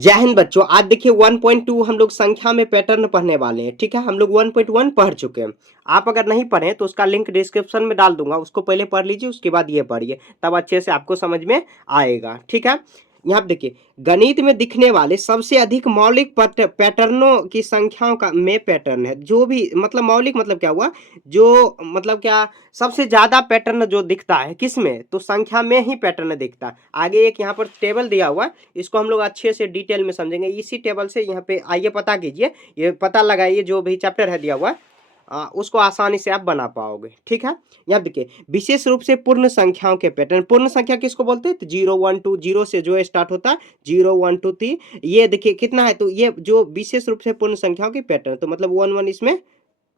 जय हिंद बच्चों। आज देखिए 1.2 हम लोग संख्या में पैटर्न पढ़ने वाले हैं। ठीक है, हम लोग 1.1 पढ़ चुके हैं। आप अगर नहीं पढ़े तो उसका लिंक डिस्क्रिप्शन में डाल दूंगा, उसको पहले पढ़ लीजिए, उसके बाद ये पढ़िए, तब अच्छे से आपको समझ में आएगा। ठीक है, यहाँ पे देखिए गणित में दिखने वाले सबसे अधिक मौलिक पैटर्नों की संख्याओं का में पैटर्न है। जो भी मतलब मौलिक मतलब क्या हुआ, जो मतलब क्या सबसे ज्यादा पैटर्न जो दिखता है किस में, तो संख्या में ही पैटर्न दिखता है। आगे एक यहाँ पर टेबल दिया हुआ है, इसको हम लोग अच्छे से डिटेल में समझेंगे। इसी टेबल से यहाँ पे आइए पता कीजिए, ये पता लगाइए, जो भी चैप्टर है दिया हुआ है उसको आसानी से आप बना पाओगे। ठीक है, यहाँ देखिए विशेष रूप से पूर्ण संख्याओं के पैटर्न। पूर्ण संख्या किसको बोलते हैं, तो 0 1 2, 0 से जो स्टार्ट होता है 0 1 2 3, ये देखिए कितना है, तो ये जो विशेष रूप से पूर्ण संख्याओं के पैटर्न, तो मतलब 1 1 इसमें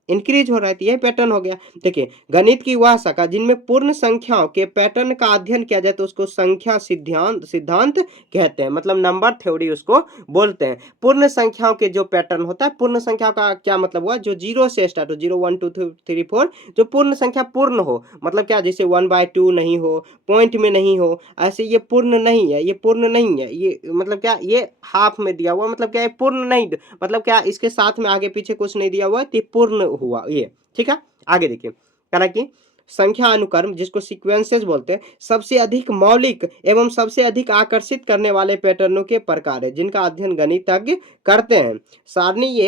इंक्रीज हो रहा है, तो यह पैटर्न हो गया। देखिए गणित की वह शाखा जिनमें पूर्ण संख्याओं के पैटर्न का अध्ययन किया जाए तो उसको संख्या सिद्धांत सिद्धांत कहते हैं, मतलब नंबर थ्योरी उसको बोलते हैं। पूर्ण संख्याओं के जो पैटर्न होता है, पूर्ण संख्या का क्या मतलब हुआ, जो 0 से स्टार्ट हो, 0 1 2 3 4, जो पूर्ण संख्या पूर्ण हो, मतलब क्या, जैसे 1/2 नहीं हो, पॉइंट में नहीं हो, ऐसे ये पूर्ण नहीं है, ये पूर्ण नहीं है, ये मतलब क्या, ये हाफ में दिया हुआ, मतलब क्या, ये पूर्ण नहीं, मतलब क्या, इसके साथ में आगे पीछे कुछ नहीं दिया हुआ है, तो पूर्ण हुआ ये। ठीक है, आगे देखिए कहना कि संख्या अनुक्रम जिसको सीक्वेंसेस बोलते हैं सबसे अधिक मौलिक एवं सबसे अधिक आकर्षित करने वाले पैटर्नों के प्रकार है जिनका अध्ययन गणितज्ञ करते हैं। सारणी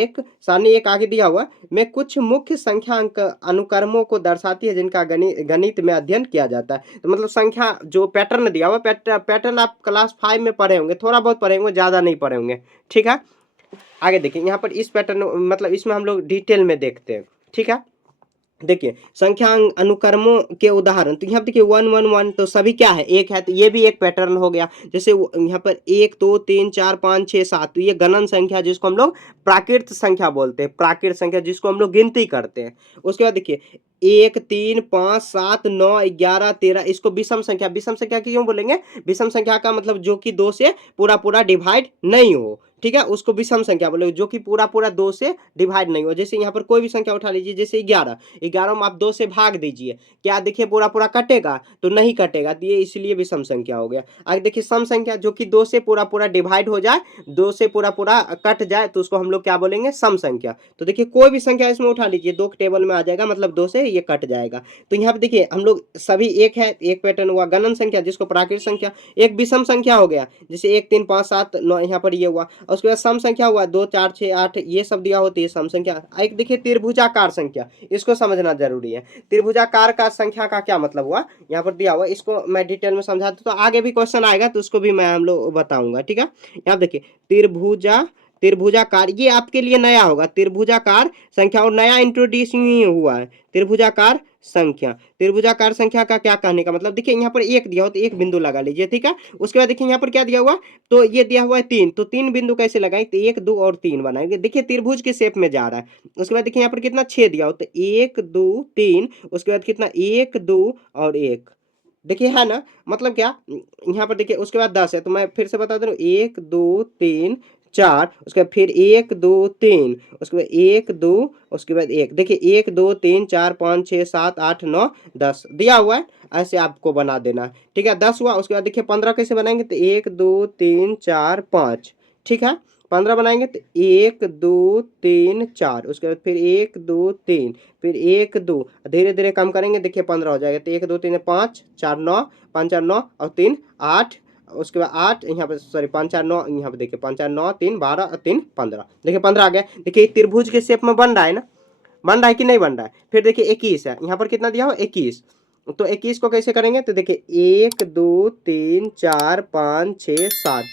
एक आगे दिया हुआ में कुछ मुख्य संख्या अनुक्रमों को दर्शाती है जिनका गणित में अध्ययन किया जाता है। तो मतलब संख्या जो पैटर्न दिया हुआ, पैटर्न आप क्लास 5 में पढ़े होंगे, थोड़ा बहुत पढ़े होंगे, ज्यादा नहीं पढ़े होंगे। ठीक है, आगे देखिए यहाँ पर इस पैटर्न मतलब इसमें हम लोग डिटेल में देखते हैं। ठीक है, देखिए संख्या अनुक्रमों के उदाहरण, तो यहाँ पे देखिए 1 1 1, तो सभी क्या है, एक है, तो ये भी एक पैटर्न हो गया। जैसे यहाँ पर 1 2 3 4 5 6 7, तो ये गणन संख्या जिसको हम लोग प्राकृत संख्या बोलते हैं, प्राकृत संख्या जिसको हम लोग गिनती करते हैं। उसके बाद देखिए 1 3 5 7 9 11 13, इसको विषम संख्या, विषम संख्या क्यों बोलेंगे, विषम संख्या का मतलब जो कि 2 से पूरा पूरा डिवाइड नहीं हो। ठीक है, उसको विषम संख्या बोले, जो कि पूरा पूरा 2 से डिवाइड नहीं हो। जैसे यहाँ पर कोई भी संख्या उठा लीजिए, जैसे 11, 11 में आप 2 से भाग दीजिए, क्या देखिए पूरा पूरा कटेगा, तो नहीं कटेगा, तो ये इसलिए विषम संख्या हो गया। आगे देखिए सम संख्या, जो कि 2 से पूरा पूरा डिवाइड हो जाए, 2 से पूरा पूरा कट जाए, तो उसको हम लोग क्या बोलेंगे, सम संख्या। तो देखिए कोई भी संख्या इसमें उठा लीजिए, 2 टेबल में आ जाएगा, मतलब 2 से ये कट जाएगा। तो यहाँ पे देखिए हम लोग सभी एक है, एक पैटर्न हुआ गणन संख्या जिसको प्राकृत संख्या। एक विषम संख्या हो गया, जैसे 1 3 5 7 9, यहाँ पर ये हुआ। और उसके बाद सम संख्या हुआ 2 4 6 8, ये सब दिया होती है सम संख्या। एक देखिए त्रिभुजाकार संख्या, इसको समझना जरूरी है। त्रिभुजाकार का संख्या का क्या मतलब हुआ, यहाँ पर दिया हुआ, इसको मैं डिटेल में समझा दूं, तो आगे भी क्वेश्चन आएगा तो उसको भी मैं हम लोग बताऊंगा। ठीक है, यहाँ देखिए त्रिभुजाकार, ये आपके लिए नया होगा, त्रिभुजाकार संख्या, और नया इंट्रोड्यूस ही हुआ है त्रिभुजाकार संख्या। त्रिभुजाकार संख्या का क्या कहने का मतलब, देखिए यहाँ पर एक दिया हो तो एक बिंदु लगा लीजिए। ठीक है, उसके बाद देखिए यहाँ पर क्या दिया हुआ, तो ये दिया हुआ है 3, तो 3 बिंदु कैसे लगाएंगे, तो 1 2 और 3 बनाएंगे। देखिए त्रिभुज के शेप में जा रहा है। उसके बाद देखिए यहाँ पर कितना 6 दिया हो, तो 1 2 3, उसके बाद कितना 1 2 और 1, देखिए है ना, मतलब क्या, यहाँ पर देखिए उसके बाद 10 है, तो मैं फिर से बता दे रहा हूँ, 1 2 3 4, उसके बाद फिर 1 2 3, उसके बाद 1 2, उसके बाद 1, देखिए 1 2 3 4 5 6 7 8 9 10 दिया हुआ है, ऐसे आपको बना देना है। ठीक है, 10 हुआ, उसके बाद देखिए 15 कैसे बनाएंगे, तो 1 2 3 4 5, ठीक है, 15 बनाएंगे तो 1 2 3 4, उसके बाद फिर 1 2 3, फिर 1 2, धीरे धीरे कम करेंगे, देखिए 15 हो जाएगा, तो 1 2 3 5 4 9, 5 4 9 और 3 8, उसके बाद 8 यहाँ पे, सॉरी 5 4 9, यहाँ पे देखिए 5 4 9 3 12 और 3 15, देखिए 15 आ गया। देखिए त्रिभुज के शेप में बन रहा है ना, बन रहा है कि नहीं बन रहा है। फिर देखिए 21 है, यहाँ पर कितना दिया हो 21, तो 21 को कैसे करेंगे, तो देखिए 1 2 3 4 5 6 7,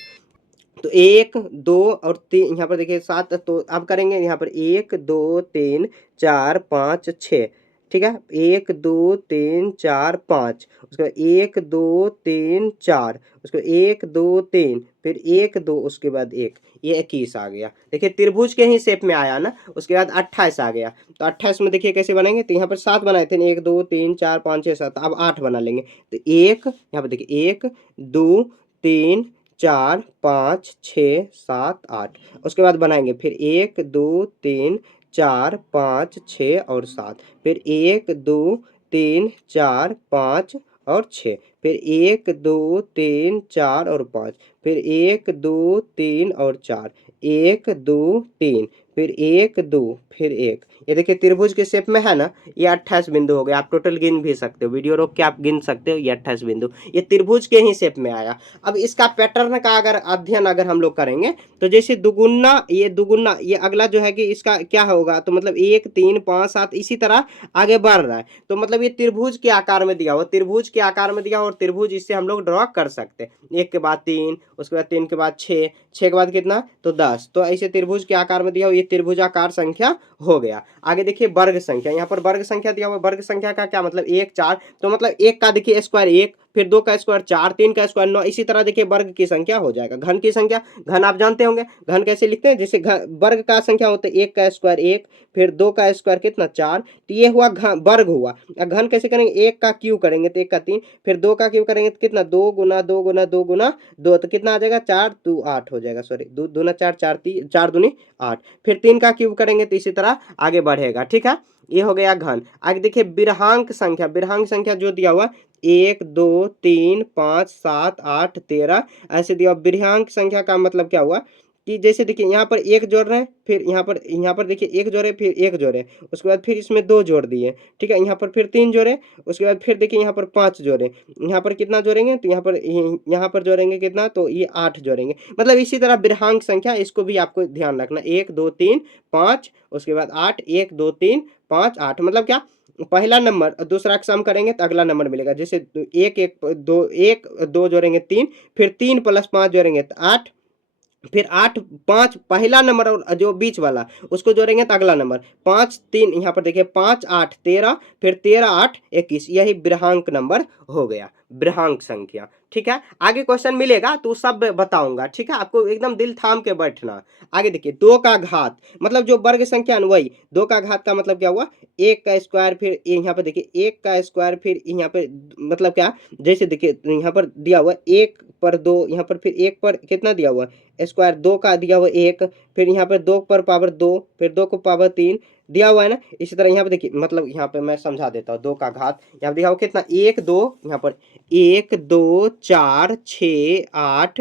तो 1 2 और 3, यहाँ पर देखिए 7, तो अब करेंगे यहाँ पर 1 2 3 4 5 6, ठीक है, 1 2 3 4 5, उसके बाद 1 2 3 4, उसके बाद 1 2 3, फिर 1 2, उसके बाद 1, ये 21 आ गया। देखिए त्रिभुज के ही शेप में आया ना। उसके बाद 28 आ गया, तो 28 में देखिए कैसे बनाएंगे, तो यहाँ पर 7 बनाए थे, 1 2 3 4 5 6 7, अब 8 बना लेंगे, तो 1, यहाँ पर देखिए 1 2 3 4 5 6 7 8, उसके बाद बनाएंगे फिर 1 2 3 4 5 6 और 7, फिर 1 2 3 4 5 और 6, फिर 1 2 3 4 और 5, फिर 1 2 3 और 4, 1 2 3, फिर 1 2, फिर 1। ये देखिए त्रिभुज के शेप में है ना, ये 28 बिंदु हो गए। आप टोटल गिन भी सकते हो, वीडियो रोक के आप गिन सकते हो, ये 28 बिंदु ये त्रिभुज के ही शेप में आया। अब इसका पैटर्न का अगर अध्ययन अगर हम लोग करेंगे तो जैसे दुगुना, ये दुगुना, ये अगला जो है कि इसका क्या होगा, तो मतलब 1 3 5 7 इसी तरह आगे बढ़ रहा है। तो मतलब ये त्रिभुज के आकार में दिया हुआ, त्रिभुज के आकार में दिया हुआ, और त्रिभुज इससे हम लोग ड्रॉ कर सकते हैं। 1 के बाद 3, उसके बाद 3 के बाद 6, 6 के बाद कितना, तो 10। तो ऐसे त्रिभुज के आकार में दिया हुआ, ये त्रिभुजाकार संख्या हो गया। आगे देखिए वर्ग संख्या, यहाँ पर वर्ग संख्या दिया हुआ। वर्ग संख्या का क्या मतलब, 1 4, तो मतलब 1 का देखिए स्क्वायर 1, फिर 2 का स्क्वायर 4, 3 का स्क्वायर 9, इसी तरह देखिए वर्ग की संख्या हो जाएगा। घन की संख्या, घन आप जानते होंगे, घन कैसे लिखते हैं, जैसे वर्ग का संख्या होता है 1 का स्क्वायर 1, फिर 2 का स्क्वायर कितना 4, तो ये हुआ वर्ग हुआ। घन कैसे करेंगे, 1 का क्यू करेंगे तो 1 का 3, फिर 2 का क्यू करेंगे तो कितना 2 गुना 2 गुना 2 गुना 2, तो कितना आ जाएगा 4 2 8 हो जाएगा, सॉरी 2 दूना 4, 4 3 4 दूनी 8, फिर 3 का क्यूब करेंगे तो इसी तरह आगे बढ़ेगा। ठीक है, ये हो गया घन। आगे देखिए बिरहांक संख्या, बिरहांक संख्या जो दिया हुआ 1 2 3 5 7 8 13 ऐसे दिया। बिरहांक संख्या का मतलब क्या हुआ कि जैसे देखिए यहाँ पर एक जोड़ रहे हैं, फिर यहाँ पर देखिए एक जोड़े, फिर एक जोड़े, उसके बाद फिर इसमें 2 जोड़ दिए। ठीक है, यहाँ पर फिर 3 जोड़े, उसके बाद फिर देखिए यहाँ पर 5 जोड़े, यहाँ पर कितना जोड़ेंगे, तो यहाँ पर जोड़ेंगे कितना, तो ये 8 जोड़ेंगे। मतलब इसी तरह बिरहांक संख्या, इसको भी आपको ध्यान रखना, 1 2 3 5, उसके बाद 8, 1 2 3 5 8, मतलब क्या, पहला नंबर दूसरा का सम करेंगे तो अगला नंबर मिलेगा। जैसे 1 1 2 1 2 जोड़ेंगे 3, फिर 3 प्लस 5 जोड़ेंगे तो 8, फिर 8 5 पहला नंबर और जो बीच वाला उसको जोड़ेंगे तो अगला नंबर 5 3, यहाँ पर देखिए 5 8 13, फिर 13 8 21, यही बृहंक नंबर हो गया, बृहंक संख्या। ठीक है, आगे क्वेश्चन मिलेगा तो सब बताऊंगा। ठीक है, आपको एकदम दिल थाम के बैठना। आगे देखिए 2 का घात, मतलब जो वर्ग संख्या है वही 2 का घात का मतलब क्या हुआ, 1 का स्क्वायर, फिर यहाँ पर देखिए 1 का स्क्वायर, फिर यहाँ पे मतलब क्या, जैसे देखिए यहाँ पर दिया हुआ 1 पर 2, यहाँ पर फिर 1 पर कितना दिया हुआ स्क्वायर, 2 का दिया हुआ 1, फिर यहाँ पर 2 पर पावर 2, फिर 2 को पावर 3 दिया हुआ है ना। इसी तरह यहाँ पे देखिए, मतलब यहाँ पे मैं समझा देता हूँ, 2 का घात यहाँ पे दिया हुआ कितना 1 2, यहाँ पर 1 2 4 6 8,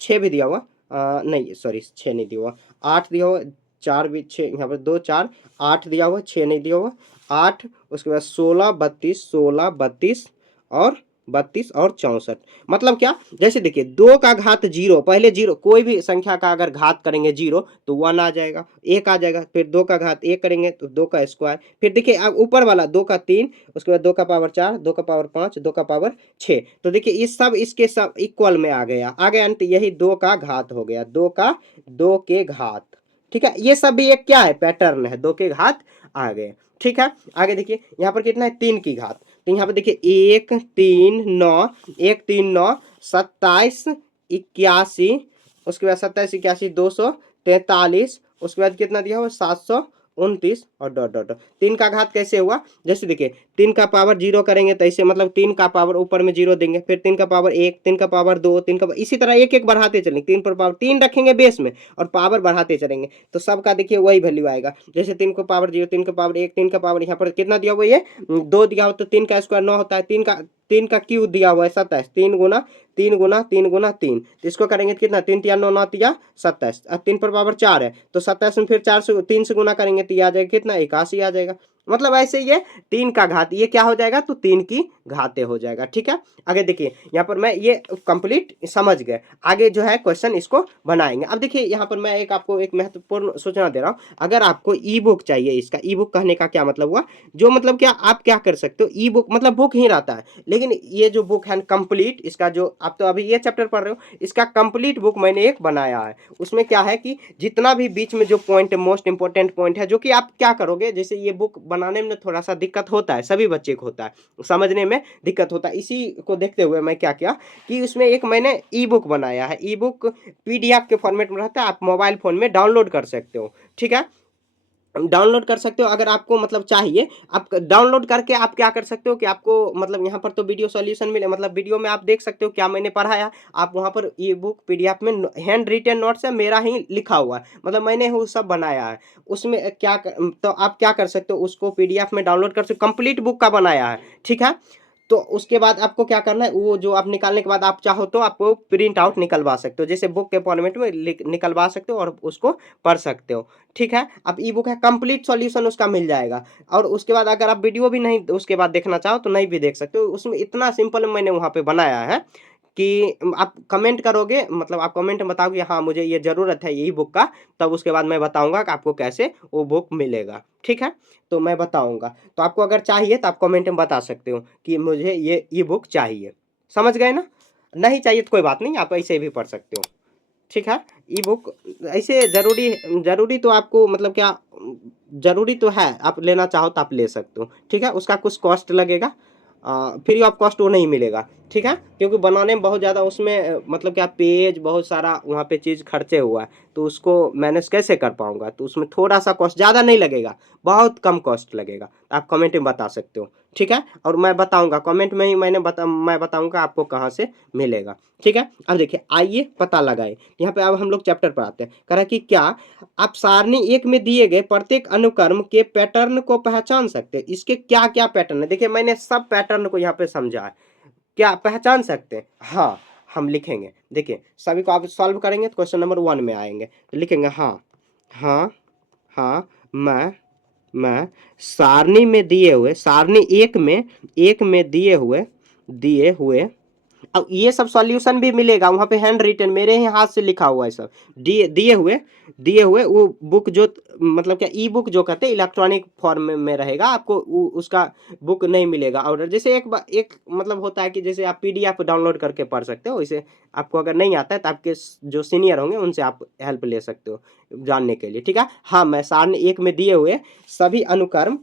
6 भी दिया हुआ, नहीं सॉरी 6 नहीं दिया हुआ, 8 दिया हुआ, 4 भी 6, यहाँ पर 2 4 8 दिया हुआ, 6 नहीं दिया हुआ, 8, उसके बाद 16 32 16 32 और 32 और 64। मतलब क्या, जैसे देखिए 2 का घात 0, पहले 0, कोई भी संख्या का अगर घात करेंगे 0 तो 1 आ जाएगा, 1 आ जाएगा, फिर 2 का घात 1 करेंगे तो 2 का स्क्वायर, फिर देखिए अब ऊपर वाला 2 का 3, उसके बाद 2 का पावर 4, 2 का पावर 5, 2 का पावर 6, तो देखिए ये सब इसके सब इक्वल में आ गया, अंत यही 2 का घात हो गया, 2 के घात। ठीक है, ये सब भी एक क्या है, पैटर्न है, 2 के घात आ गए। ठीक है, आगे देखिए यहाँ पर कितना है 3 की घात, तो यहाँ पे देखिए 1 3 9, 1 3 9 27 81, उसके बाद 27 81 243, उसके बाद कितना दिया हुआ 729 और डॉट डॉट डॉट। 3 का घात कैसे हुआ, जैसे देखिए 3 का पावर 0 करेंगे तो ऐसे, मतलब 3 का पावर ऊपर में 0 देंगे, फिर 3 का पावर 1, 3 का पावर 2, 3 का, इसी तरह एक एक बढ़ाते चलेंगे, 3 पर पावर 3 रखेंगे बेस में और पावर बढ़ाते चलेंगे, तो सबका देखिए वही वैल्यू आएगा। जैसे 3 को पावर 0, 3 का पावर 1, 3 का पावर यहाँ पर कितना दिया हुआ, ये 2 दिया हो तो 3 का स्क्वायर 9 होता है, 3 का क्यू दिया हुआ है 27, 3 गुना 3 गुना 3 गुना 3, तो इसको करेंगे तो कितना 3 3 9 9 3 27, 3 पर पावर 4 है तो 27 में फिर 4 से 3 से गुना करेंगे तो ये आ जाएगा कितना 81 आ जाएगा। मतलब ऐसे ये 3 का घात ये क्या हो जाएगा, तो 3 की घाते हो जाएगा। ठीक है, आगे देखिए यहाँ पर मैं ये कंप्लीट समझ गए, आगे जो है क्वेश्चन इसको बनाएंगे। अब देखिए यहाँ पर मैं आपको एक महत्वपूर्ण सूचना दे रहा हूँ, अगर आपको ई बुक चाहिए, इसका ई बुक कहने का क्या मतलब हुआ, जो मतलब क्या आप क्या कर सकते हो, ई बुक मतलब बुक ही रहता है, लेकिन ये जो बुक है कंप्लीट, इसका जो आप तो अभी ये चैप्टर पढ़ रहे हो, इसका कंप्लीट बुक मैंने एक बनाया है। उसमें क्या है कि जितना भी बीच में जो पॉइंट मोस्ट इंपॉर्टेंट पॉइंट है, जो कि आप क्या करोगे, जैसे ये बुक बनाने में थोड़ा सा दिक्कत होता है, सभी बच्चे को होता है, समझने में दिक्कत होता है, इसी को देखते हुए मैं क्या किया कि उसमें एक मैंने ई बुक बनाया है। ई बुक पीडीएफ के फॉर्मेट में रहता है, आप मोबाइल फोन में डाउनलोड कर सकते हो। ठीक है, डाउनलोड कर सकते हो, अगर आपको मतलब चाहिए, आप डाउनलोड करके आप क्या कर सकते हो कि आपको मतलब यहाँ पर तो वीडियो सॉल्यूशन मिले, मतलब वीडियो में आप देख सकते हो क्या मैंने पढ़ाया, आप वहाँ पर ई बुक पीडीएफ में हैंड रिटन नोट्स है, मेरा ही लिखा हुआ है, मतलब मैंने वो सब बनाया है। उसमें तो आप क्या कर सकते हो, उसको पीडीएफ में डाउनलोड कर सकते हो, कंप्लीट बुक का बनाया है। ठीक है, तो उसके बाद आपको क्या करना है, वो जो आप निकालने के बाद आप चाहो तो आपको प्रिंट आउट निकलवा सकते हो, जैसे बुक के फॉर्मेट में निकलवा सकते हो और उसको पढ़ सकते हो। ठीक है, अब ई बुक है, कंप्लीट सॉल्यूशन उसका मिल जाएगा। और उसके बाद अगर आप वीडियो भी नहीं उसके बाद देखना चाहो तो नहीं भी देख सकते हो, उसमें इतना सिंपल मैंने वहाँ पे बनाया है कि आप कमेंट करोगे, मतलब आप कमेंट में बताओगे हाँ मुझे ये ज़रूरत है ई बुक का, तब उसके बाद मैं बताऊंगा कि आपको कैसे वो बुक मिलेगा। ठीक है, तो मैं बताऊंगा, तो आपको अगर चाहिए तो आप कमेंट में बता सकते हो कि मुझे ये ई बुक चाहिए। समझ गए ना? नहीं चाहिए तो कोई बात नहीं, आप ऐसे भी पढ़ सकते हो। ठीक है, ई बुक ऐसे ज़रूरी ज़रूरी तो आपको मतलब क्या, ज़रूरी तो है, आप लेना चाहो तो आप ले सकते हो। ठीक है, उसका कुछ कॉस्ट लगेगा, फ्री ऑफ कॉस्ट वो नहीं मिलेगा। ठीक है, क्योंकि बनाने में बहुत ज़्यादा उसमें मतलब क्या पेज बहुत सारा वहाँ पे चीज़ खर्चे हुआ है, तो उसको मैनेज कैसे कर पाऊँगा, तो उसमें थोड़ा सा कॉस्ट ज़्यादा नहीं लगेगा, बहुत कम कॉस्ट लगेगा। आप कमेंट में बता सकते हो। ठीक है, और मैं बताऊँगा कमेंट में ही, मैं बताऊँगा आपको कहाँ से मिलेगा। ठीक है, अब देखिए आइए पता लगाए, यहाँ पे अब हम लोग चैप्टर पर आते हैं। कह रहा है कि क्या आप सारणी एक में दिए गए प्रत्येक अनुक्रम के पैटर्न को पहचान सकते हैं? इसके क्या क्या पैटर्न है, देखिए मैंने सब पैटर्न को यहाँ पे समझा है। क्या पहचान सकते हैं? हाँ, हम लिखेंगे, देखिए सभी को आप सॉल्व करेंगे तो क्वेश्चन नंबर 1 में आएंगे, तो लिखेंगे हाँ, हाँ, हाँ, मैं सारणी में दिए हुए, सारणी एक में दिए हुए अब ये सब सॉल्यूशन भी मिलेगा वहाँ पे, हैंड रिटन मेरे ही हाथ से लिखा हुआ है सब, दिए हुए वो बुक जो मतलब क्या ई बुक जो कहते हैं इलेक्ट्रॉनिक फॉर्म में रहेगा, आपको उसका बुक नहीं मिलेगा ऑर्डर। जैसे एक मतलब होता है कि जैसे आप पीडीएफ डाउनलोड करके पढ़ सकते हो, वैसे आपको अगर नहीं आता है तो आपके जो सीनियर होंगे उनसे आप हेल्प ले सकते हो जानने के लिए। ठीक है, हाँ मैं सारणी एक में दिए हुए सभी अनुक्रम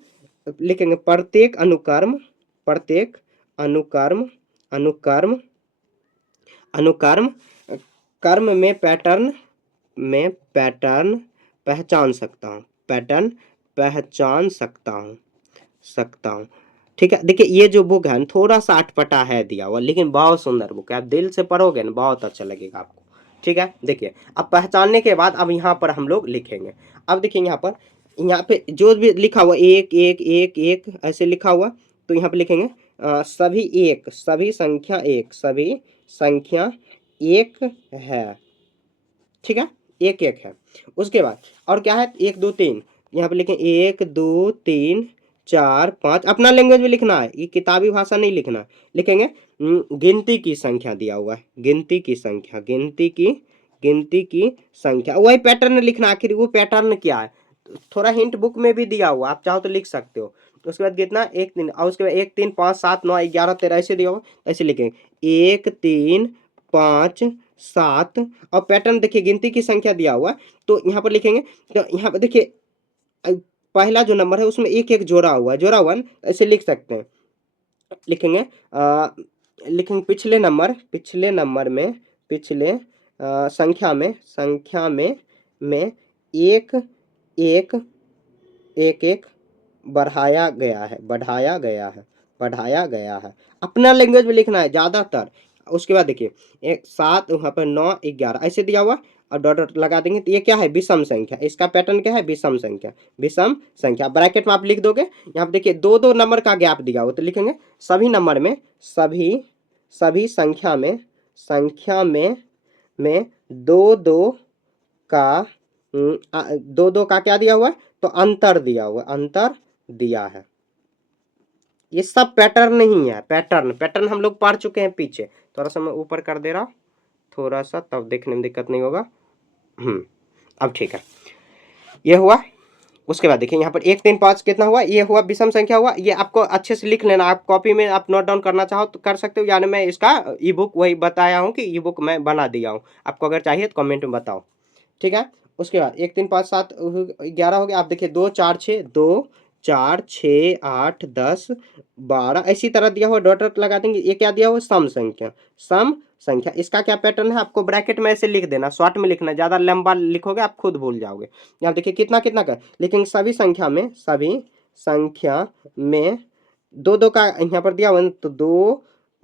लिखेंगे, प्रत्येक अनुक्रम अनुक्रम अनुकर्म कर्म में पैटर्न पहचान सकता हूँ, पैटर्न पहचान सकता हूँ। ठीक है, देखिए ये जो बुक है थोड़ा सा अटपटा है दिया हुआ, लेकिन बहुत सुंदर बुक है, आप दिल से पढ़ोगे ना बहुत अच्छा लगेगा आपको। ठीक है, देखिए अब पहचानने के बाद अब यहाँ पर हम लोग लिखेंगे। अब देखिए यहाँ पे जो भी लिखा हुआ एक एक एक एक ऐसे लिखा हुआ, तो यहाँ पे लिखेंगे सभी संख्या एक है। ठीक है, एक एक है। उसके बाद और क्या है, एक दो तीन, यहाँ पे लिखें एक दो तीन चार पाँच, अपना लैंग्वेज में लिखना है, ये किताबी भाषा नहीं लिखना है। लिखेंगे गिनती की संख्या दिया हुआ है, गिनती की संख्या, वही पैटर्न लिखना, आखिर वो पैटर्न क्या है, थोड़ा हिंट बुक में भी दिया हुआ, आप चाहो तो लिख सकते हो। उसके बाद कितना, एक तीन, और उसके बाद एक तीन पाँच सात नौ 11 13 ऐसे दिया हुआ, ऐसे लिखेंगे एक तीन पाँच सात, और पैटर्न देखिए गिनती की संख्या दिया हुआ है, तो यहाँ पर लिखेंगे, तो यहाँ पर देखिए पहला जो नंबर है उसमें एक एक जोड़ा हुआ है, जोड़ा हुआ ऐसे लिख सकते हैं। लिखेंगे लिखेंगे पिछले संख्या में एक एक एक एक बढ़ाया गया है। अपना लैंग्वेज में लिखना है ज़्यादातर। उसके बाद देखिए एक सात, वहाँ पर 9 11 ऐसे दिया हुआ, और डॉट डॉट लगा देंगे, तो ये क्या है, विषम संख्या, इसका पैटर्न क्या है, विषम संख्या ब्रैकेट में आप लिख दोगे। यहाँ पे देखिए दो दो नंबर का गैप दिया हुआ, तो लिखेंगे सभी नंबर में सभी संख्या में दो दो का दो दो का क्या दिया हुआ है, तो अंतर दिया है। ये सब पैटर्न नहीं है, पैटर्न हम लोग पढ़ चुके हैं पीछे, थोड़ा सा मैं ऊपर कर दे रहा हूँ थोड़ा सा, तब देखने में दिक्कत नहीं होगा। अब ठीक है, ये हुआ। उसके बाद देखिए यहाँ पर एक तीन पाँच कितना हुआ, ये हुआ विषम संख्या हुआ, ये आपको अच्छे से लिख लेना, आप कॉपी में आप नोट डाउन करना चाहो तो कर सकते हो, यानी मैं इसका ई बुक वही बताया हूँ कि ई बुक मैं बना दिया हूँ, आपको अगर चाहिए तो कमेंट में बताओ। ठीक है, उसके बाद एक तीन पाँच सात 11 हो गया, आप देखिए 2 4 6 8 10 12 ऐसी तरह दिया हुआ, डॉट डॉट लगा देंगे, ये क्या दिया हुआ, सम संख्या, इसका क्या पैटर्न है, आपको ब्रैकेट में ऐसे लिख देना, शॉर्ट में लिखना, ज़्यादा लंबा लिखोगे आप खुद भूल जाओगे। यहाँ देखिए कितना कितना का, लेकिन सभी संख्या में दो दो का यहाँ पर दिया हुआ, तो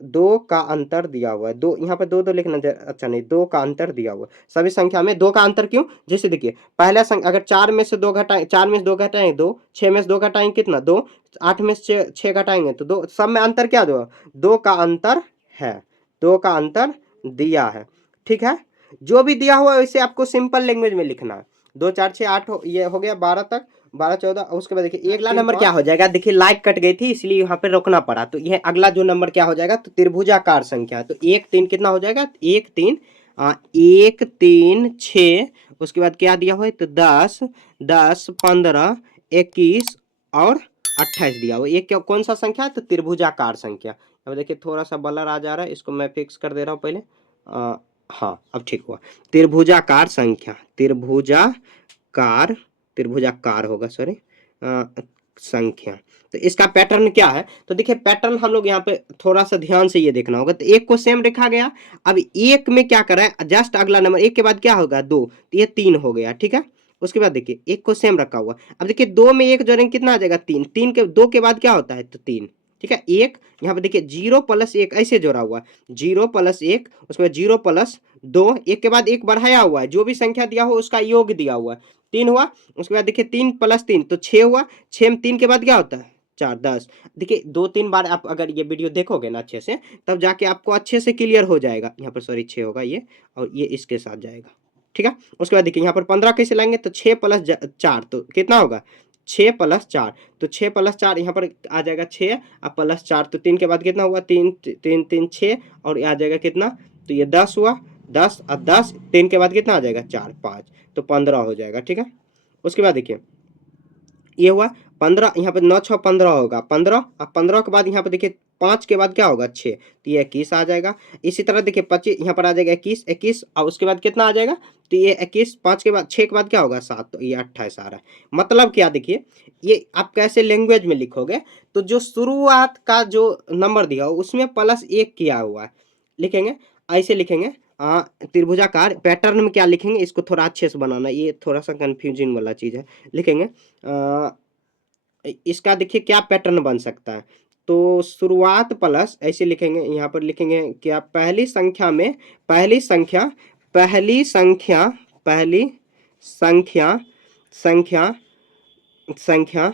दो का अंतर दिया हुआ है, दो यहाँ पे दो दो लिखना अच्छा नहीं, दो का अंतर दिया हुआ है सभी संख्या में। दो का अंतर क्यों, जैसे देखिए पहला संख्या अगर चार में से दो घटाएं, चार में से दो घटाएं दो, छह में से दो घटाएंगे कितना दो, आठ में से छह घटाएंगे तो दो, सब में अंतर क्या दो, दो का अंतर है, दो का अंतर दिया है। ठीक है, जो भी दिया हुआ है वैसे आपको सिंपल लैंग्वेज में लिखना है। दो चार छः आठ ये हो गया 12 तक, 12 14, उसके बाद देखिए अगला नंबर क्या हो जाएगा, देखिए लाइट कट गई थी इसलिए यहाँ पे रोकना पड़ा। तो ये अगला जो नंबर क्या हो जाएगा, तो त्रिभुजाकार संख्या। तो एक तीन कितना हो जाएगा, एक तीन एक तीन छः, उसके बाद क्या दिया हुआ है, तो 10 10 15 21 और 28 दिया हुआ। ये क्या कौन सा संख्या है, तो त्रिभुजाकार संख्या। अब देखिए थोड़ा सा ब्लर आ जा रहा है, इसको मैं फिक्स कर दे रहा हूँ पहले। हाँ अब ठीक हुआ। त्रिभुजाकार संख्या, त्रिभुजाकार, त्रिभुजाकार होगा सॉरी, संख्या। तो इसका पैटर्न क्या है, तो देखिए पैटर्न हम लोग यहाँ पे थोड़ा सा ध्यान से ये देखना होगा। तो एक को सेम रखा गया, अब एक में क्या करा है, जस्ट अगला नंबर एक के बाद क्या होगा, दो, तो ये तीन हो गया। ठीक है, उसके बाद देखिए एक को सेम रखा हुआ, अब देखिए दो में एक जोड़ेंगे कितना आ जाएगा, तीन, तीन के दो के बाद क्या होता है, तो तीन। ठीक है, एक यहाँ पे देखिए जीरो प्लस एक ऐसे जोड़ा हुआ है, जीरो प्लस एक, उसके बाद जीरो प्लस दो, एक के बाद एक बढ़ाया हुआ है, जो भी संख्या दिया हो उसका योग दिया हुआ है, तीन हुआ। उसके बाद देखिए तीन प्लस तीन तो छः हुआ, छः में तीन के बाद क्या होता है, चार, 10। देखिए दो तीन बार आप अगर ये वीडियो देखोगे ना अच्छे से, तब जाके आपको अच्छे से क्लियर हो जाएगा। यहाँ पर सॉरी 6 होगा ये, और ये इसके साथ जाएगा। ठीक है, उसके बाद देखिए यहाँ पर 15 कैसे लाएंगे, तो 6 प्लस 4 तो कितना होगा, 6 प्लस 4, तो 6 प्लस 4 यहाँ पर आ जाएगा 6 और प्लस 4 तो 3 के बाद कितना हुआ, 3 3 3 6, और ये आ जाएगा कितना, तो ये 10 हुआ, 10 और 10 3 के बाद कितना आ जाएगा, 4 5, तो 15 हो जाएगा। ठीक है, उसके बाद देखिए ये हुआ 15, यहाँ पे 9 6 15 होगा, 15 और 15 के बाद यहाँ पे देखिए 5 के बाद क्या होगा, 6, तो ये 21 आ जाएगा। इसी तरह देखिए 25 यहाँ पर आ जाएगा 21 21, और उसके बाद कितना आ जाएगा, तो ये 21, 5 के बाद 6 के बाद क्या होगा, 7, तो ये 28 आ रहा है। मतलब क्या, देखिए ये आप कैसे लैंग्वेज में लिखोगे, तो जो शुरुआत का जो नंबर दिया हो उसमें प्लस एक किया हुआ है, लिखेंगे ऐसे लिखेंगे। त्रिभुजाकार पैटर्न में क्या लिखेंगे, इसको थोड़ा अच्छे से बनाना, ये थोड़ा सा कंफ्यूजिंग वाला चीज़ है। लिखेंगे इसका देखिए क्या पैटर्न बन सकता है, तो शुरुआत प्लस ऐसे लिखेंगे, यहाँ पर लिखेंगे क्या, पहली संख्या में, पहली संख्या, पहली संख्या, पहली संख्या, संख्या, संख्या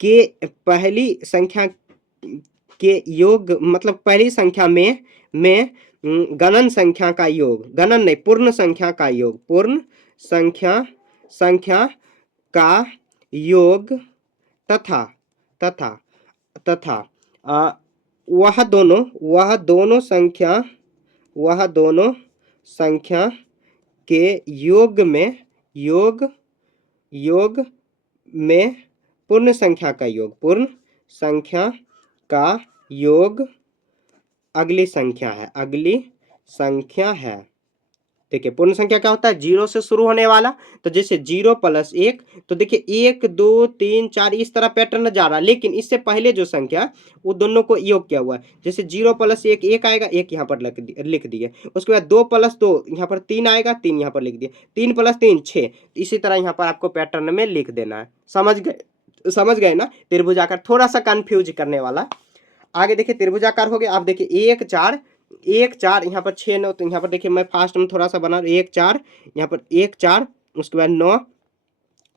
के, पहली संख्या के योग, मतलब पहली संख्या में गणन संख्या का योग, गणन नहीं पूर्ण संख्या का योग, पूर्ण संख्या, संख्या का योग तथा, तथा, तथा वह दोनों संख्या, वह दोनों संख्या के योग में, योग में पूर्ण संख्या का योग, पूर्ण संख्या का योग अगली संख्या है, अगली संख्या है। देखिए पूर्ण संख्या क्या होता है, जीरो से शुरू होने वाला, तो जैसे जीरो प्लस एक, तो देखिए एक दो तीन चार इस तरह पैटर्न जा रहा है, लेकिन इससे पहले जो संख्या वो दोनों को योग किया हुआ है, जैसे जीरो प्लस एक, एक आएगा, एक यहाँ पर लिख दिए। उसके बाद दो प्लस दो, यहाँ पर तीन आएगा, तीन यहाँ पर लिख दिए, तीन प्लस तीन 6, इसी तरह यहाँ पर आपको पैटर्न में लिख देना है। समझ गए ना, त्रिभुजाकार थोड़ा सा कंफ्यूज करने वाला। आगे देखिए त्रिभुजाकार हो गया, आप देखिए एक चार, एक चार, यहाँ पर 6 9, तो यहाँ पर देखिए मैं फास्ट में थोड़ा सा बना, एक चार, यहाँ पर एक चार, उसके बाद 9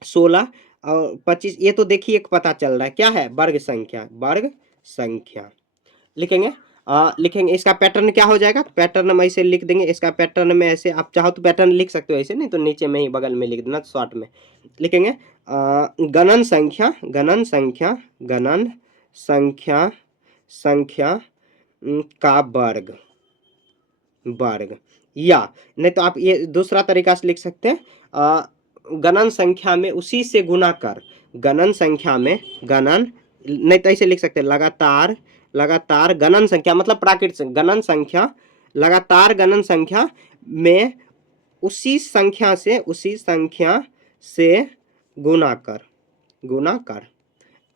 16 और 25, ये तो देखिए एक पता चल रहा है क्या है, वर्ग संख्या, वर्ग संख्या। लिखेंगे लिखेंगे इसका पैटर्न क्या हो जाएगा, पैटर्न हम ऐसे लिख देंगे, इसका पैटर्न में ऐसे आप चाहो तो पैटर्न लिख सकते हो, ऐसे नहीं तो नीचे में ही बगल में लिख देना शॉर्ट में। लिखेंगे गणन संख्या, गणन संख्या, गणन संख्या, संख्या का वर्ग, वर्ग, या नहीं तो आप ये दूसरा तरीका से लिख सकते हैं, गणन संख्या में उसी से गुना कर, गणन संख्या में, गणन नहीं तो ऐसे लिख सकते हैं, लगातार, लगातार गणन संख्या मतलब प्राकृतिक गणन संख्या, लगातार गणन संख्या में उसी संख्या से, उसी संख्या से गुना कर, गुना कर।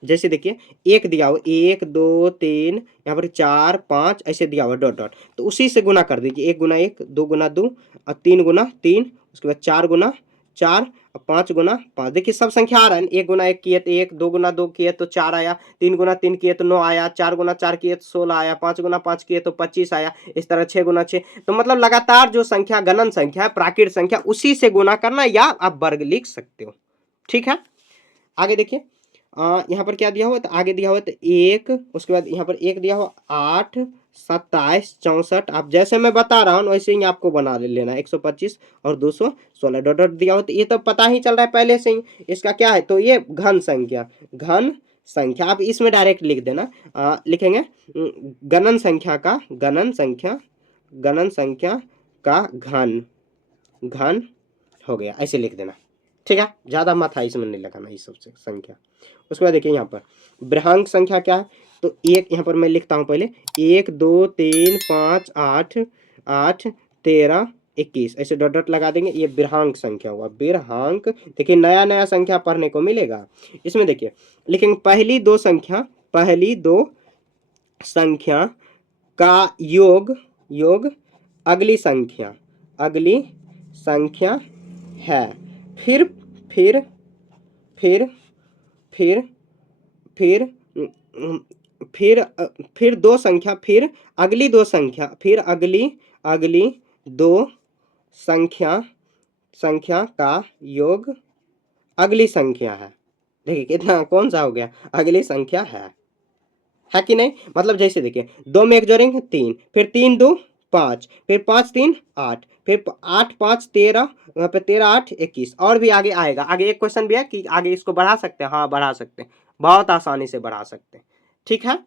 जैसे देखिए एक दिया हुआ, एक दो तीन, यहाँ पर 4 5 ऐसे दिया हुआ डॉट डॉट, तो उसी से गुना कर दीजिए, एक गुना एक, दो गुना दो और तीन गुना तीन, उसके बाद चार गुना 4 और 5 गुना 5। देखिए सब संख्या आ रहा है, 1 गुना 1 किए तो 1, 2 गुना 2 किए तो 4 आया, 3 गुना 3 किए तो 9 आया, 4 गुना 4 किए तो 16 आया, 5 गुना 5 किए तो 25 आया, इस तरह 6 गुना 6। तो मतलब लगातार जो संख्या गणन संख्या है, प्राकृत संख्या, उसी से गुना करना या आप वर्ग लिख सकते हो। ठीक है, आगे देखिए यहाँ पर क्या दिया हुआ, तो आगे दिया हुआ तो 1, उसके बाद यहाँ पर 1 दिया हुआ, 8, 27, 64। आप जैसे मैं बता रहा हूँ वैसे ही आपको बना लेना, 125 और 216 डॉट डॉट दिया हो, तो ये तो पता ही चल रहा है पहले से ही इसका क्या है, तो ये घन संख्या, घन संख्या आप इसमें डायरेक्ट लिख देना। लिखेंगे गणन संख्या का, गणन संख्या, गणन संख्या का घन, घन हो गया, ऐसे लिख देना। ठीक है, ज़्यादा माथा इसमें नहीं लगाना, ये सबसे संख्या। उसके बाद देखिए यहाँ पर बृहंक संख्या क्या है, तो एक यहाँ पर मैं लिखता हूँ पहले, 1 2 3 5 8 8 13 21, ऐसे डॉट डॉट लगा देंगे, ये बृहंक संख्या हुआ, बृहंक। देखिए नया नया संख्या पढ़ने को मिलेगा इसमें। देखिए लिखेंगे पहली दो संख्या, पहली दो संख्या का योग, योग अगली संख्या, अगली संख्या है। फिर फिर फिर फिर फिर फिर दो संख्या, फिर अगली दो संख्या, फिर अगली अगली दो संख्या, संख्या का योग अगली संख्या है। देखिए कितना कौन सा हो गया, अगली संख्या है कि नहीं। मतलब जैसे देखिए 2 में 1 जोड़ेंगे 3, फिर 3 2 5, फिर 5 3 8, फिर 8 5 13, यहाँ पे 13 8 21, और भी आगे आएगा। आगे एक क्वेश्चन भी है कि आगे इसको बढ़ा सकते हैं, हाँ बढ़ा सकते हैं, बहुत आसानी से बढ़ा सकते हैं। ठीक है,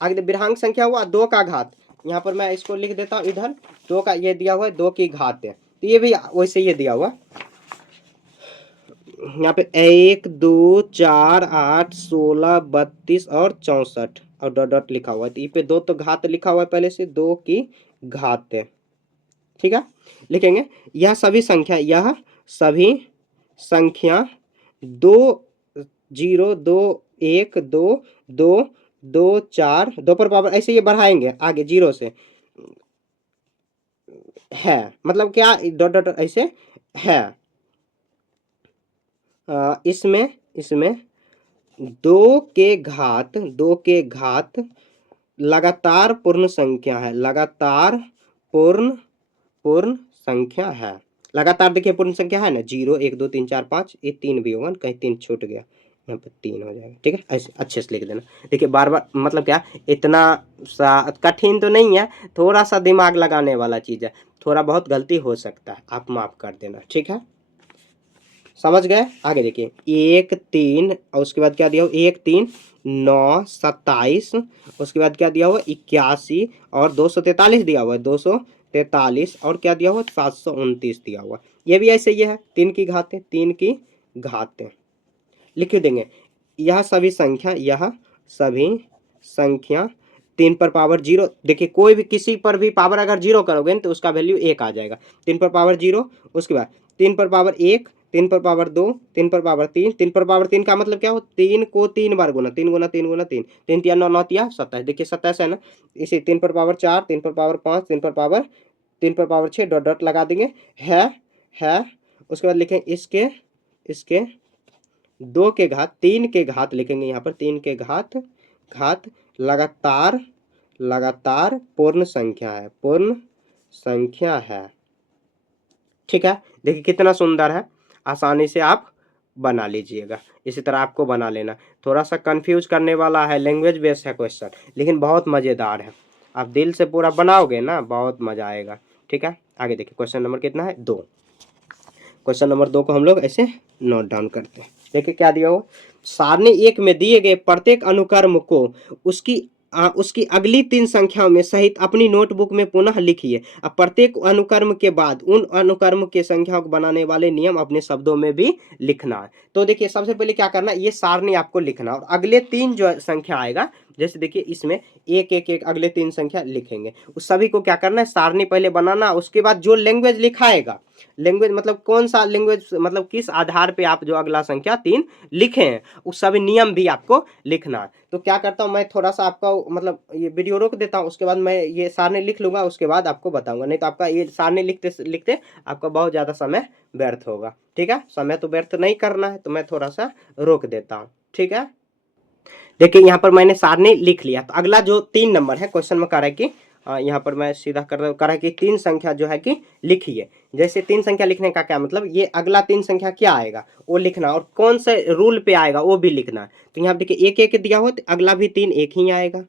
आगे बृहंक संख्या हुआ 2 का घात, यहाँ पर मैं इसको लिख देता हूँ इधर, 2 का ये दिया हुआ है 2 की घात है, तो ये भी वैसे ये दिया हुआ यहाँ पे 1 2 4 8 16 32 और 64 और डॉट डॉट लिखा हुआ है, तो ये पे 2 तो घात लिखा हुआ है पहले से, 2 की घात है। ठीक है, लिखेंगे यह सभी संख्या, यह सभी संख्या 2 0 2 1 2 2 2 4 2 पर पावर, ऐसे ये बढ़ाएंगे आगे 0 से है, मतलब क्या डॉट डॉट ऐसे है। इसमें इसमें 2 के घात, 2 के घात लगातार पूर्ण संख्या है, लगातार पूर्ण पूर्ण संख्या है। लगातार देखिए पूर्ण संख्या है ना, 0 1 2 3 4 5, ये 3 भी होगा, कहीं 3 छूट गया, यहाँ पे 3 हो जाएगा। ठीक है, ऐसे अच्छे से लिख देना। देखिए बार बार मतलब क्या, इतना सा कठिन तो नहीं है, थोड़ा सा दिमाग लगाने वाला चीज़ है, थोड़ा बहुत गलती हो सकता है, आप माफ़ कर देना। ठीक है, समझ गए। आगे देखिए 1 3 और उसके बाद क्या दिया हुआ, 1 3 9 27, उसके बाद क्या दिया हुआ 81 और 243 दिया हुआ है, 243 और क्या दिया हुआ 729 दिया हुआ। ये भी ऐसे ही है, 3 की घातें, 3 की घातें लिख देंगे। यह सभी संख्या, यह सभी संख्या 3 पर पावर 0, देखिए कोई भी किसी पर भी पावर अगर 0 करोगे तो उसका वैल्यू 1 आ जाएगा। 3 पर पावर 0, उसके बाद 3 पर पावर 1, 3 पर पावर 2, 3 पर पावर 3, 3 पर पावर 3 का मतलब क्या हो, 3 को 3 बार गुना, 3 गुना 3 गुना 3, 3 तिया 9 9 तिया 27, देखिए 27 है ना। इसे 3 पर पावर 4, 3 पर पावर 5, 3 पर पावर 6 डॉट डॉट लगा देंगे, है। उसके बाद लिखें इसके इसके 2 के घात, 3 के घात लिखेंगे यहाँ पर, 3 के घात, घात लगातार, लगातार पूर्ण संख्या है, पूर्ण संख्या है। ठीक है, देखिए कितना सुंदर है, आसानी से आप बना लीजिएगा। इसी तरह आपको बना लेना, थोड़ा सा कंफ्यूज करने वाला है, लैंग्वेज बेस्ड है क्वेश्चन, लेकिन बहुत मज़ेदार है। आप दिल से पूरा बनाओगे ना, बहुत मज़ा आएगा। ठीक है, आगे देखिए क्वेश्चन नंबर कितना है, 2। क्वेश्चन नंबर 2 को हम लोग ऐसे नोट डाउन करते हैं। देखिए क्या दिया हो, सारणी 1 में दिए गए प्रत्येक अनुक्रम को उसकी अगली 3 संख्याओं में सहित अपनी नोटबुक में पुनः लिखिए। अब प्रत्येक अनुक्रम के बाद उन अनुक्रम के संख्याओं को बनाने वाले नियम अपने शब्दों में भी लिखना है। तो देखिए सबसे पहले क्या करना है, ये सारणी आपको लिखना और अगले 3 जो संख्या आएगा जैसे देखिए इसमें एक एक एक अगले 3 संख्या लिखेंगे, उस सभी को क्या करना है, सारणी पहले बनाना, उसके बाद जो लैंग्वेज लिखाएगा, लैंग्वेज मतलब कौन सा लैंग्वेज, मतलब किस आधार पे आप जो अगला संख्या 3 लिखे हैं, उस सभी नियम भी आपको लिखना है। तो क्या करता हूँ मैं, थोड़ा सा आपका मतलब ये वीडियो रोक देता हूँ, उसके बाद मैं ये सारणी लिख लूंगा, उसके बाद आपको बताऊंगा, नहीं तो आपका ये सारणी लिखते लिखते आपका बहुत ज़्यादा समय व्यर्थ होगा। ठीक है, समय तो व्यर्थ नहीं करना है, तो मैं थोड़ा सा रोक देता हूँ। ठीक है, देखिए यहाँ पर मैंने सारणी लिख लिया। तो अगला जो 3 नंबर है, क्वेश्चन में कह रहा है कि यहाँ पर मैं सीधा कर रहा हूँ, कह रहा है कि 3 संख्या जो है कि लिखिए। जैसे 3 संख्या लिखने का क्या मतलब, ये अगला 3 संख्या क्या आएगा वो लिखना, और कौन से रूल पे आएगा वो भी लिखना है। तो यहाँ देखिए एक एक दिया हो तो अगला भी 3 एक ही आएगा।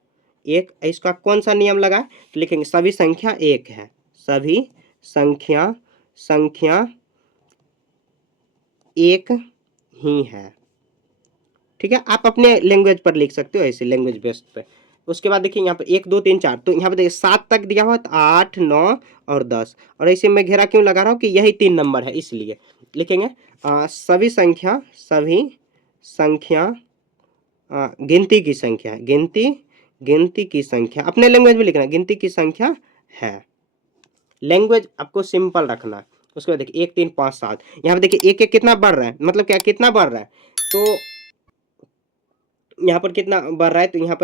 एक इसका कौन सा नियम लगा है, तो लिखेंगे सभी संख्या एक है, सभी संख्या संख्या एक ही है। ठीक है, आप अपने लैंग्वेज पर लिख सकते हो, ऐसे लैंग्वेज बेस्ड पे। उसके बाद देखिए यहाँ पर 1 2 3 4, तो यहाँ पे देखिए 7 तक दिया हुआ, तो 8 9 और 10, और ऐसे मैं घेरा क्यों लगा रहा हूँ कि यही 3 नंबर है, इसलिए लिखेंगे सभी संख्या गिनती की संख्या, गिनती की संख्या, अपने लैंग्वेज में लिखना, गिनती की संख्या है। लैंग्वेज आपको सिंपल रखना है। उसके बाद देखिए 1 3 5 7, यहाँ पे देखिए एक एक कितना बढ़ रहा है, मतलब क्या कितना बढ़ रहा है, तो यहाँ पर कितना बढ़ रहा है, तो यहाँ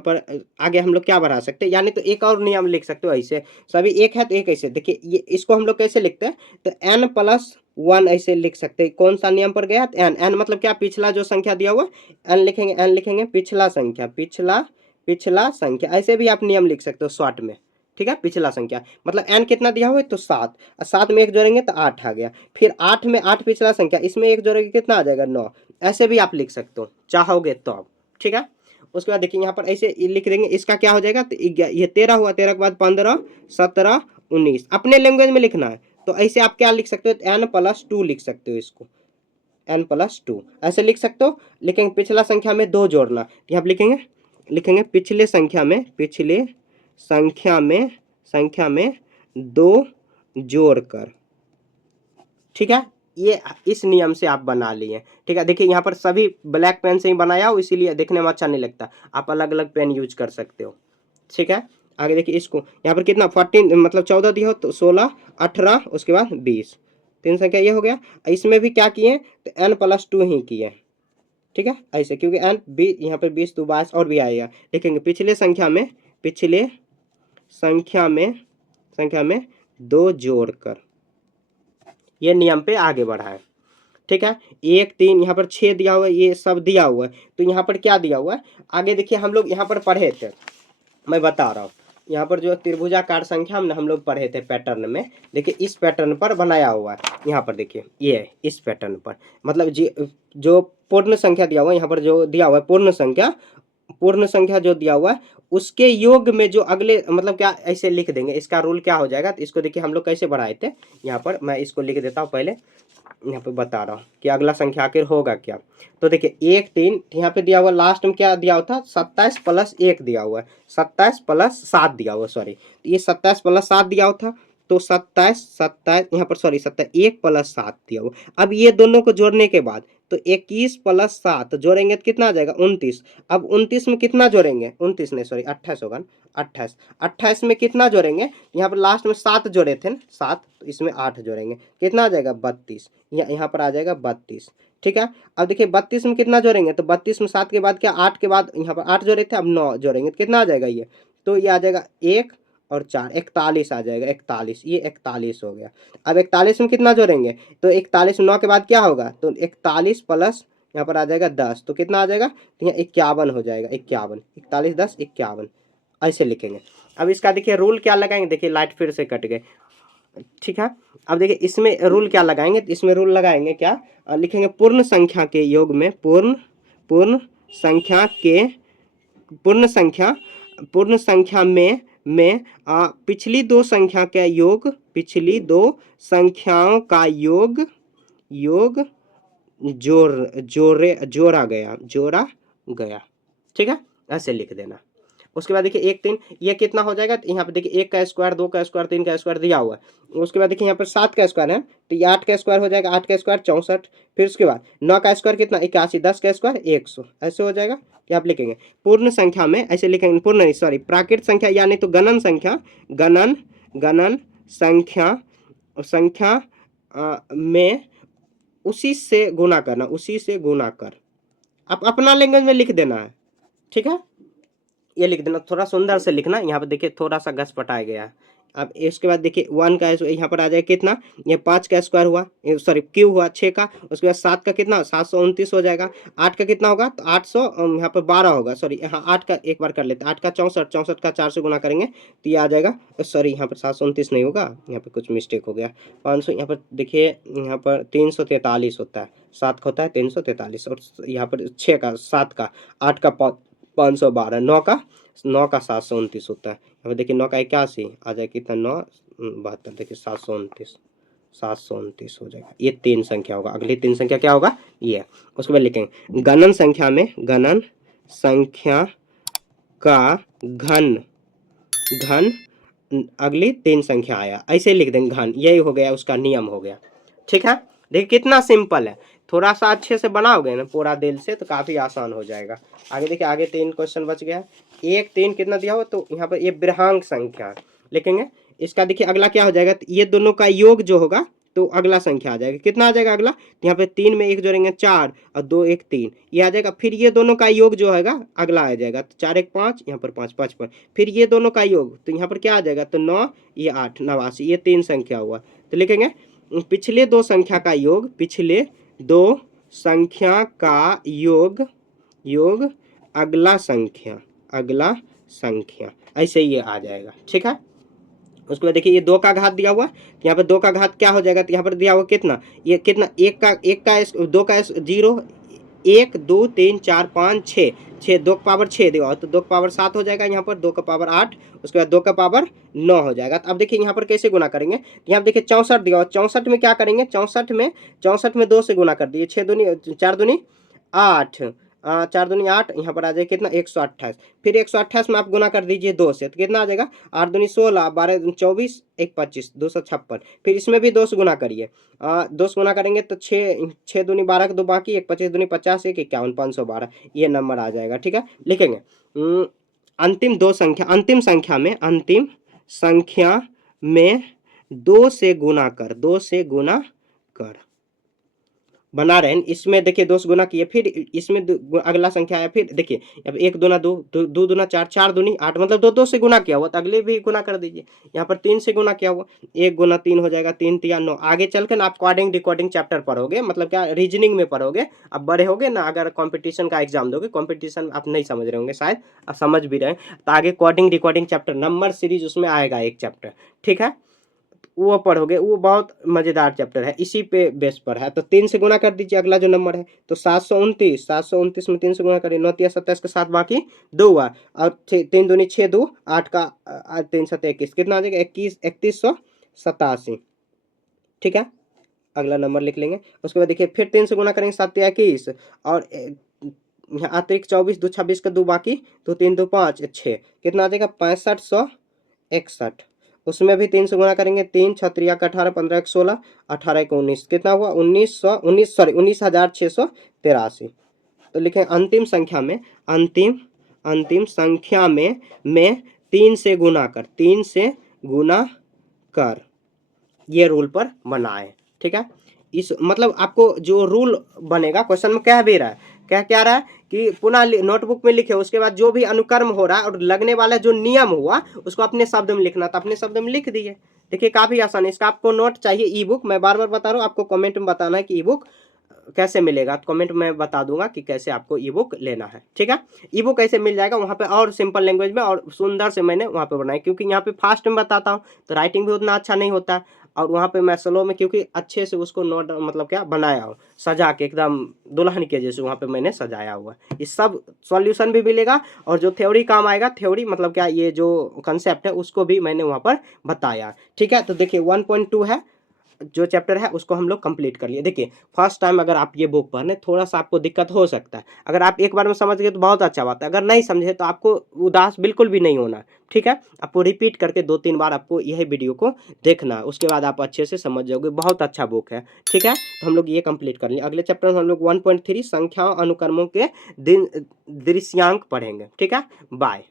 पर आगे हम लोग क्या बढ़ा सकते हैं, यानी तो एक और नियम लिख सकते हो ऐसे, सभी एक है तो एक ऐसे, देखिए ये इसको हम लोग कैसे लिखते हैं, तो n प्लस 1 ऐसे लिख सकते हैं। कौन सा नियम पर गया, तो n मतलब क्या, पिछला जो संख्या दिया हुआ n लिखेंगे पिछला संख्या, पिछला संख्या, ऐसे भी आप नियम लिख सकते हो शॉर्ट में। ठीक है, पिछला संख्या मतलब n कितना दिया हुआ है, तो 7, 7 में एक जोड़ेंगे तो 8 आ गया, फिर 8 में 8 पिछला संख्या, इसमें एक जोड़ेंगे कितना आ जाएगा, 9। ऐसे भी आप लिख सकते हो चाहोगे तो आप। ठीक है, उसके बाद देखिए यहाँ पर ऐसे लिख देंगे, इसका क्या हो जाएगा, तो ये 13 हुआ, 13 के बाद 15 17 19, अपने लैंग्वेज में लिखना है। तो ऐसे आप क्या लिख सकते हो, n+2 लिख सकते हो, इसको n+2 ऐसे लिख सकते हो। लिखेंगे पिछला संख्या में 2 जोड़ना, यहाँ लिखेंगे पिछले संख्या में 2 जोड़कर। ठीक है, ये इस नियम से आप बना लिए। ठीक है, देखिए यहाँ पर सभी ब्लैक पेन से ही बनाया हो, इसीलिए देखने में अच्छा नहीं लगता, आप अलग अलग पेन यूज कर सकते हो। ठीक है, आगे देखिए इसको यहाँ पर कितना 14 मतलब 14 दिया हो, तो 16 18 उसके बाद 20, 3 संख्या ये हो गया। इसमें भी क्या किए, तो n+2 ही किए। ठीक है, ऐसे क्योंकि यहाँ पर 20 तो 22 और भी आएगा। देखेंगे पिछले संख्या में 2 जोड़कर, ये नियम पे आगे बढ़ा है। ठीक है, 1 3 यहाँ पर 6 दिया हुआ है, ये सब दिया हुआ है, तो यहाँ पर क्या दिया हुआ है, आगे देखिए हम लोग यहाँ पर पढ़े थे, मैं बता रहा हूँ, यहाँ पर जो त्रिभुजाकार संख्या हम लोग पढ़े थे पैटर्न में, देखिए इस पैटर्न पर बनाया हुआ है। यहाँ पर देखिए ये इस पैटर्न पर, मतलब जो पूर्ण संख्या दिया हुआ है, यहाँ पर जो दिया हुआ है पूर्ण संख्या जो दिया हुआ है, उसके योग में जो अगले मतलब क्या ऐसे लिख देंगे, इसका रूल क्या हो जाएगा, तो इसको देखिए हम लोग कैसे बढ़ाए थे, यहाँ पर मैं इसको लिख देता हूँ पहले, यहाँ पे बता रहा हूँ कि अगला संख्या आखिर होगा क्या। तो देखिए 1 3 यहाँ पे दिया हुआ, लास्ट में क्या दिया हुआ था, 27 + 1 दिया हुआ है, 27 + 7 दिया हुआ, सॉरी ये 27 + 7 दिया हुआ था, तो 27 यहाँ पर सॉरी 27 1 + 7 दिया हुआ। अब ये दोनों को जोड़ने के बाद तो 21 + 7 जोड़ेंगे तो कितना आ जाएगा, 29। अब 29 में कितना जोड़ेंगे, 29 नहीं सॉरी 28 होगा, 28 28 में कितना जोड़ेंगे, यहाँ पर लास्ट में 7 जोड़े थे 7, तो इसमें 8 जोड़ेंगे, कितना आ जाएगा 32, यहाँ पर आ जाएगा 32। ठीक है, अब देखिए 32 में कितना जोड़ेंगे, तो 32 में 7 के बाद क्या 8 के बाद यहाँ पर 8 जोड़े थे, अब 9 जोड़ेंगे तो कितना आ जाएगा ये, तो ये आ जाएगा 1 और 4 41 आ जाएगा, 41, ये 41 हो गया। अब 41 में कितना जोड़ेंगे, तो 41 में 9 के बाद क्या होगा, तो 41 प्लस यहाँ पर आ जाएगा 10, तो कितना आ जाएगा, तो यहाँ 51 हो जाएगा, 51 41 10 51, ऐसे लिखेंगे। अब इसका देखिए रूल क्या लगाएंगे, देखिए लाइट फिर से कट गए। ठीक है, अब देखिए इसमें रूल क्या लगाएंगे, तो इसमें रूल लगाएंगे क्या, लिखेंगे पूर्ण संख्या के योग में पूर्ण संख्या के पूर्ण संख्या में पिछली दो संख्या का योग, पिछली दो संख्याओं का योग जोड़ा गया। ठीक है, ऐसे लिख देना। उसके बाद देखिए 1 3 ये कितना हो जाएगा, तो यहाँ पे देखिए 1 का स्क्वायर, 2 का स्क्वायर, 3 का स्क्वायर दिया हुआ है। उसके बाद देखिए यहाँ पर 7 का स्क्वायर है, तो ये 8 का स्क्वायर हो जाएगा, 8 का स्क्वायर 64। फिर उसके बाद 9 का स्क्वायर कितना 81, 10 का स्क्वायर 100, ऐसे हो जाएगा। क्या आप लिखेंगे पूर्ण संख्या में, ऐसे लिखेंगे, पूर्ण नहीं सॉरी, प्राकृत संख्या यानी तो गणन संख्या, गणन संख्या संख्या में उसी से गुना करना, उसी से गुना कर। आप अपना लैंग्वेज में लिख देना है, ठीक है, ये लिख देना, थोड़ा सुंदर से लिखना। यहाँ पे देखिए थोड़ा सा घसपटाया गया है। अब इसके बाद देखिए 1 का यहाँ पर आ जाए कितना, ये 5 का स्क्वायर हुआ, सॉरी क्यूब हुआ 6 का। उसके बाद 7 का कितना 729 हो जाएगा। 8 का कितना होगा, तो 800 यहाँ पर 12 होगा, सॉरी यहाँ 8 का एक बार कर लेते हैं, 8 का 64, 64 का 4 से गुना करेंगे तो ये आ जाएगा, सॉरी यहाँ पर 729 नहीं होगा, यहाँ पर कुछ मिस्टेक हो गया। 500 यहाँ पर देखिए, यहाँ पर 343 होता है, 7 का होता है 343, और यहाँ पर 6 का 7 का 8 का 512, 9 का 729 होता है। यहाँ पे देखिए 9 का 81 आ जाए कितना 9 72, देखिए 729 हो जाएगा। ये 3 संख्या होगा, अगली 3 संख्या क्या होगा ये। उसके बाद लिखेंगे गणन संख्या में, गणन संख्या का घन, अगली 3 संख्या आया, ऐसे लिख देंगे घन, यही हो गया उसका नियम हो गया, ठीक है। देखिए कितना सिंपल है, थोड़ा सा अच्छे से बनाओगे ना पूरा दिल से तो काफ़ी आसान हो जाएगा। आगे देखिए, आगे 3 क्वेश्चन बच गया। 1 3 कितना दिया हो, तो यहाँ पर ये बृहंक संख्या लिखेंगे। इसका देखिए अगला क्या हो जाएगा, तो ये दोनों का योग जो होगा तो अगला संख्या आ जाएगा, कितना आ जाएगा अगला, तो यहाँ पे 3 में 1 जोड़ेंगे 4 और 2 1 3, ये आ जाएगा। फिर ये दोनों का योग जो होगा अगला आ जाएगा, तो 4 1 5, यहाँ पर 5 5 5, फिर ये दोनों का योग, तो यहाँ पर क्या आ जाएगा, तो 9 ये 8 89, ये 3 संख्या हुआ। तो लिखेंगे पिछले 2 संख्या का योग, पिछले 2 संख्या का योग, अगला संख्या, ऐसे ये आ जाएगा, ठीक है। उसके बाद देखिए ये 2 का घात दिया हुआ, यहाँ पर 2 का घात क्या हो जाएगा, तो यहाँ पर दिया हुआ कितना, ये कितना 1 का 2 का 0 1 2 3 4 5 6, 2 का पावर 6 दिया, तो 2 का पावर 7 हो जाएगा, यहाँ पर 2 का पावर 8, उसके बाद 2 का पावर 9 हो जाएगा। तो अब देखिए यहाँ पर कैसे गुना करेंगे, यहाँ पर देखिए 64 दिया हुआ, 64 में क्या करेंगे, 64 में 2 से गुना कर दिए, 6 दूनी 4 दूनी 8, 4 दूनी 8, यहाँ पर आ जाएगा कितना 128, फिर 128 में आप गुना कर दीजिए 2 से, तो कितना आ जाएगा 8 दूनी 16, 12 दूनी 24, 1 25, 256। फिर इसमें भी 2 से गुना करिए, 2 से गुना करेंगे तो 6 दूनी 12 का 2 बाकी, 1 25 दूनी 50, 1 51, 512, ये नंबर आ जाएगा, ठीक है। लिखेंगे अंतिम संख्या में 2 से गुना कर बना रहे हैं। इसमें देखिए 2 से गुना किए, फिर इसमें अगला संख्या आया, फिर देखिए अब 1 दूना 2, 2 दूना 4, 4 दूनी 8, मतलब 2 2 से गुना किया हुआ, तो अगले भी गुना कर दीजिए। यहाँ पर 3 से गुना किया हुआ, 1 गुना 3 हो जाएगा, 3 3 9। आगे चल कर ना आप कोडिंग डिकोडिंग चैप्टर पढ़ोगे, मतलब क्या रीजनिंग में पढ़ोगे, अब बड़े होगे ना, अगर कॉम्पिटिशन का एग्जाम दोगे, कॉम्पिटिशन आप नहीं समझ रहे होंगे शायद, आप समझ भी रहे हैं, तो आगे coding decoding chapter number series उसमें आएगा एक चैप्टर, ठीक है, वो पढ़ोगे, वो बहुत मजेदार चैप्टर है, इसी पे बेस पर है। तो 3 से गुना कर दीजिए अगला जो नंबर है, तो 729 में 3 से गुना करिए, 9 3 27 के साथ बाकी 2 हुआ, और 3 दूनी 6 2 8 का 3 7 21, कितना आ जाएगा 3187, ठीक है। अगला नंबर लिख लेंगे। उसके बाद देखिए फिर 3 से गुना करेंगे 7 21, और यहाँ अतिरिक्त 24, 2 26 का 2 बाकी, 2 3 2 5 6, कितना आ जाएगा 6561। उसमें भी 3 से गुना करेंगे, 3 छत्रिया का 18, 15 1 16, 18 1 19, कितना हुआ 19,683। तो लिखें अंतिम संख्या में 3 से गुना कर, ये रूल पर बनाए, ठीक है। इस मतलब आपको जो रूल बनेगा, क्वेश्चन में कह भी रहा है, क्या रहा है कि पुनः नोटबुक में लिखे, उसके बाद जो भी अनुक्रम हो रहा है और लगने वाला जो नियम हुआ उसको अपने शब्द में लिखना, तो अपने शब्द में लिख दिए। देखिए काफी आसान है। इसका आपको नोट चाहिए ई बुक, मैं बार बार बता रहा हूँ, आपको कमेंट में बताना है कि ई बुक कैसे मिलेगा, तो कमेंट में बता दूंगा कि कैसे आपको ई बुक लेना है, ठीक है। ई बुक कैसे मिल जाएगा वहाँ पे, और सिंपल लैंग्वेज में और सुंदर से मैंने वहाँ पे बनाया, क्योंकि यहाँ पे फास्ट में बताता हूँ तो राइटिंग भी उतना अच्छा नहीं होता है, और वहाँ पे मैं स्लो में, क्योंकि अच्छे से उसको नोट मतलब क्या बनाया हूँ, सजा के एकदम दुल्हन के जैसे वहाँ पे मैंने सजाया हुआ है। इस सब सॉल्यूशन भी मिलेगा, और जो थ्योरी काम आएगा, थ्योरी मतलब क्या ये जो कंसेप्ट है उसको भी मैंने वहाँ पर बताया, ठीक है। तो देखिए 1.2 है, जो चैप्टर है उसको हम लोग कंप्लीट कर लिए। देखिए फर्स्ट टाइम अगर आप ये बुक पढ़ने थोड़ा सा आपको दिक्कत हो सकता है, अगर आप एक बार में समझ गए तो बहुत अच्छा बात है, अगर नहीं समझे तो आपको उदास बिल्कुल भी नहीं होना, ठीक है। आपको रिपीट करके 2-3 बार आपको यही वीडियो को देखना है, उसके बाद आप अच्छे से समझ जाओगे, बहुत अच्छा बुक है, ठीक है। तो हम लोग ये कंप्लीट कर लिए। अगले चैप्टर में हम लोग 1.3 संख्याओं अनुक्रमों के दिन दृश्यांक पढ़ेंगे, ठीक है। बाय।